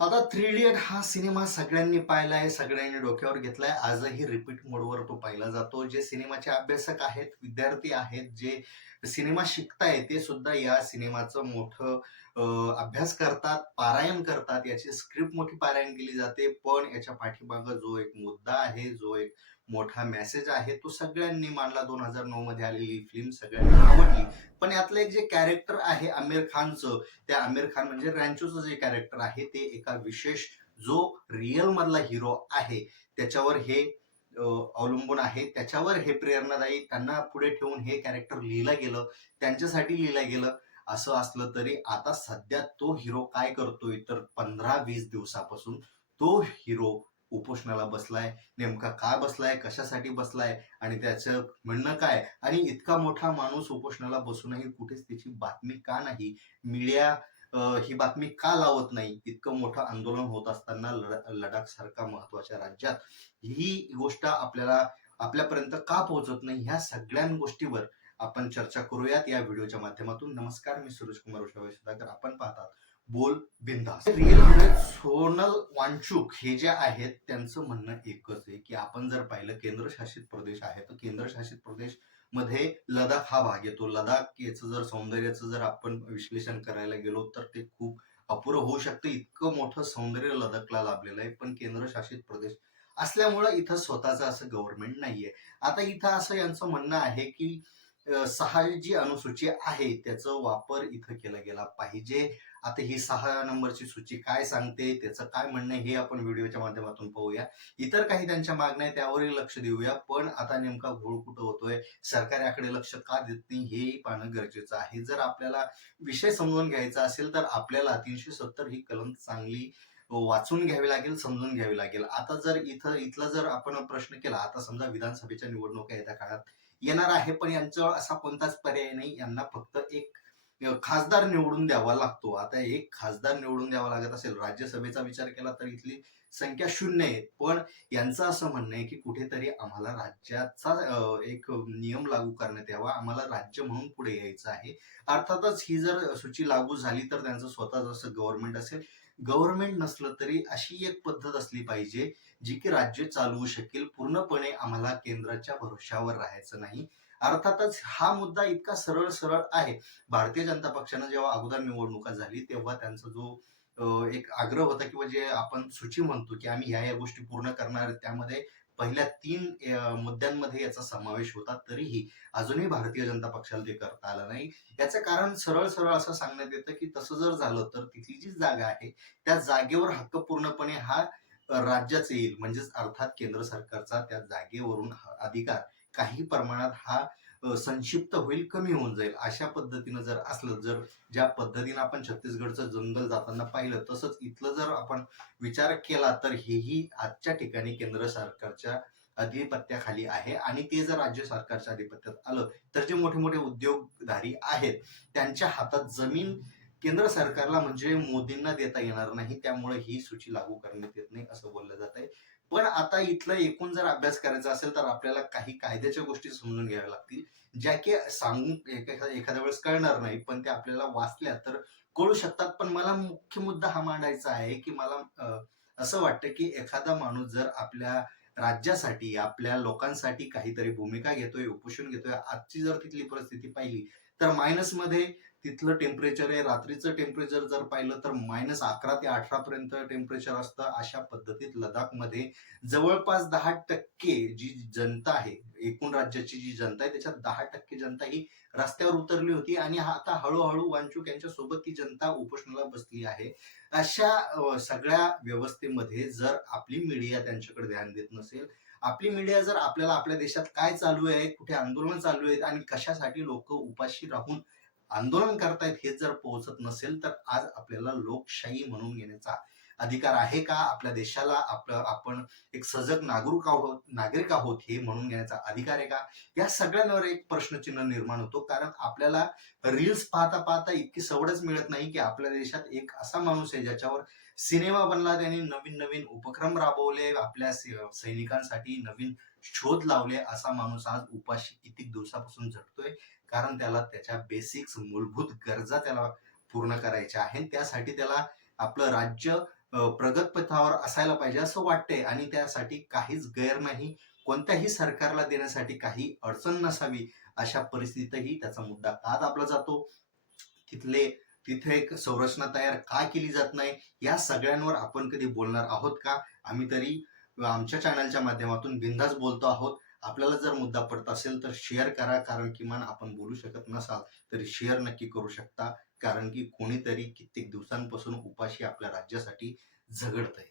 आता three idiot हा cinema सगळ्यांनी पाहिलाय, सगळ्यांनी डोक्यावर घेतलाय. आजही रिपीट मोडवर तो पाहिला जातो. जे सिनेमाचे अभ्यासक आहेत, विद्यार्थी आहेत, जे सिनेमा शिकतायत, ते सुद्धा या सिनेमाचं मोठं अ, अभ्यास करतात, पारायण करतात. याची स्क्रिप्ट मोठी पारायण केली जाते. पण याच्या पाठीमागे जो एक मुद्दा आहे, जो एक मोठा मेसेज आहे, तो सगळ्यांनी मांडला. 2009 मध्ये आलेली फिल्म सगळ्यांना आवडली. पण यातलं एक जे कॅरेक्टर आहे आमिर खानचं, त्या आमिर खान म्हणजे रॅन्चोचं जे कॅरेक्टर आहे ते एका विशेष जो रिअल मधला हिरो आहे त्याच्यावर हे अवलंबून आहे. त्याच्यावर हे प्रेरणादायी त्यांना पुढे ठेवून हे कॅरेक्टर लिहिलं गेलं, त्यांच्यासाठी लिहिलं गेलं. असं असलं तरी आता सध्या तो हिरो काय करतोय तर 15-20 दिवसापासून तो हिरो उपोषणाला बसलाय. नेमका का बसलाय, कशासाठी बसलाय आणि त्याचं म्हणणं काय, आणि इतका मोठा माणूस उपोषणाला बसूनही कुठेच त्याची बातमी का नाही, मीडिया ही बातमी का लावत नाही, इतकं मोठं आंदोलन होत असताना लडाख सारखा महत्वाच्या राज्यात ही गोष्ट आपल्यापर्यंत का पोहोचत नाही, ह्या सगळ्या गोष्टीवर आपण चर्चा करूयात या व्हिडिओच्या माध्यमातून. नमस्कार, मी सूरज कुमार उशावळे सुधाकर. आपण पाहतात बोल बिंदास. रिअल मध्ये सोनल वांचूक हे जे आहेत त्यांचं म्हणणं एकच आहे की आपण जर पाहिलं केंद्रशासित प्रदेश आहे तर केंद्रशासित प्रदेश मध्ये लडाख हा भाग येतो. लडाख याचं जर सौंदर्याचं जर आपण विश्लेषण करायला गेलो तर ते खूप अपुरं होऊ शकतं. इतकं मोठं सौंदर्य लडाखला लाभलेलं आहे, पण केंद्रशासित प्रदेश असल्यामुळं इथं स्वतःचं असं गव्हर्नमेंट नाहीये. आता इथं असं यांचं म्हणणं आहे की 6 जी अनुसूची आहे त्याचा वापर इथं केला गेला पाहिजे. आता ही 6 नंबरची सूची काय सांगते, त्याचं काय म्हणणं हे आपण व्हिडिओच्या माध्यमातून पाहूया. इतर काही त्यांच्या मागण्या आहे त्यावरही लक्ष देऊया. पण आता नेमका घोळ कुठं होतोय, सरकार याकडे लक्ष का देत नाही हेही पाहणं गरजेचं आहे. जर आपल्याला विषय समजून घ्यायचा असेल तर आपल्याला 370 ही कलम चांगली वाचून घ्यावी लागेल, समजून घ्यावी लागेल. आता जर इथला जर आपण प्रश्न केला, आता समजा विधानसभेच्या निवडणुका येत्या काळात येणार आहे, पण यांच्यावर असा कोणताच पर्याय नाही. यांना फक्त एक खासदार निवडून द्यावा लागतो. आता एक खासदार निवडून द्यावा लागत असेल, राज्यसभेचा विचार केला तर इथली संख्या 0 आहे. पण यांचं असं म्हणणं आहे की कुठेतरी आम्हाला राज्याचा एक नियम लागू करण्यात यावा, आम्हाला राज्य म्हणून पुढे यायचं आहे. अर्थातच ही जर सूची लागू झाली तर त्यांचं स्वतःच असं गव्हर्नमेंट असेल. गव्हर्नमेंट नसलं तरी अशी एक पद्धत असली पाहिजे जी की राज्य चालवू शकेल. पूर्णपणे आम्हाला केंद्राच्या भरोश्यावर राहायचं नाही. अर्थातच हा मुद्दा इतका सरळ सरळ आहे. भारतीय जनता पक्षानं जेव्हा अगोदर निवडणुका झाली तेव्हा त्यांचा जो एक आग्रह होता किंवा जे आपण सूची म्हणतो की आम्ही ह्या गोष्टी पूर्ण करणार, त्यामध्ये पहिल्या 3 मुद्द्यांमध्ये याचा समावेश होता. तरीही अजूनही भारतीय जनता पक्षाला ते करता आलं नाही. याचं कारण सरळ सरळ असं सांगण्यात येतं की तसं जर झालं तर तिथली जी जागा आहे त्या जागेवर हक्क पूर्णपणे हा राज्याचा येईल. म्हणजेच अर्थात केंद्र सरकारचा त्या जागेवरून अधिकार काही प्रमाणात हा संक्षिप्त होईल, कमी होऊन जाईल. अशा पद्धतीनं जर असलं, जर ज्या पद्धतीनं आपण छत्तीसगडचं जंगल जाताना पाहिलं तसंच इथलं जर आपण विचार केला तर हेही आजच्या ठिकाणी केंद्र सरकारच्या अधिपत्याखाली आहे. आणि ते जर राज्य सरकारच्या अधिपत्यात आलं तर जे मोठे मोठे उद्योगधारी आहेत त्यांच्या हातात जमीन केंद्र सरकारला म्हणजे मोदींना देता येणार नाही. त्यामुळे ही सूची लागू करण्यात येत नाही असं बोललं जात आहे. पण आता इथलं एकूण जर अभ्यास करायचा असेल तर आपल्याला काही कायद्याच्या गोष्टी समजून घ्याव्या लागतील, ज्या की सांगून एखाद्या वेळेस कळणार नाही, पण त्या आपल्याला वाचल्या तर कळू शकतात. पण मला मुख्य मुद्दा हा मांडायचा आहे की मला असं वाटतं की एखादा माणूस जर आपल्या राज्यासाठी, आपल्या लोकांसाठी काहीतरी भूमिका घेतोय, उपोषण घेतोय, आजची जर तिथली परिस्थिती पाहिली तर मायनसमध्ये तिथलं टेम्परेचर आहे. रात्रीचं टेम्परेचर जर पाहिलं तर -11 ते 18 पर्यंत टेम्परेचर असतं. अशा पद्धतीत लडाखमध्ये जवळपास 10% जी जनता आहे, एकूण राज्याची जी जनता आहे त्याच्यात 10% जनता ही रस्त्यावर उतरली होती. आणि आता हळूहळू वांचूक यांच्या सोबत ती जनता उपोषणाला बसली आहे. अशा सगळ्या व्यवस्थेमध्ये जर आपली मीडिया त्यांच्याकडे ध्यान देत नसेल, आपली मीडिया जर आपल्याला आपल्या देशात काय चालू आहे, कुठे आंदोलन चालू आहेत आणि कशासाठी लोक उपाशी राहून आंदोलन करतायत हे जर पोहोचत नसेल तर आज आपल्याला लोकशाही म्हणून घेण्याचा अधिकार आहे का? आपल्या देशाला आपण एक सजग नागरिक आहोत हे म्हणून घेण्याचा अधिकार आहे का? या सगळ्यांवर एक प्रश्नचिन्ह निर्माण होतो. कारण आपल्याला रील्स पाहता पाहता इतकी सवडच मिळत नाही की आपल्या देशात एक असा माणूस आहे ज्याच्यावर सिनेमा बनला, त्यांनी नवीन नवीन उपक्रम राबवले, आपल्या सैनिकांसाठी नवीन शोध लावले. असा माणूस आज उपाशी किती दिवसापासून झटतोय, कारण त्याला त्याच्या बेसिक्स मूलभूत गरजा त्याला पूर्ण करायच्या आहेत. त्यासाठी त्याला आपलं राज्य प्रगत पथावर असायला पाहिजे असं वाटतंय आणि त्यासाठी काहीच गैर नाही. कोणत्याही सरकारला देण्यासाठी काही अडचण नसावी अशा परिस्थितीतही त्याचा मुद्दा का दाबला जातो? तिथले तिथे एक संरचना तयार का केली जात नाही? या सगळ्यांवर आपण कधी बोलणार आहोत का? आम्ही तरी आमच्या चॅनलच्या माध्यमातून बिनधास्त बोलतो आहोत. आपल्याला जर मुद्दा पडत असेल तर शेअर करा, कारण किमान आपण बोलू शकत नसाल तरी शेअर नक्की करू शकता. कारण की कोणीतरी कित्येक दिवसांपासून उपाशी आपल्या राज्यासाठी झगडतंय.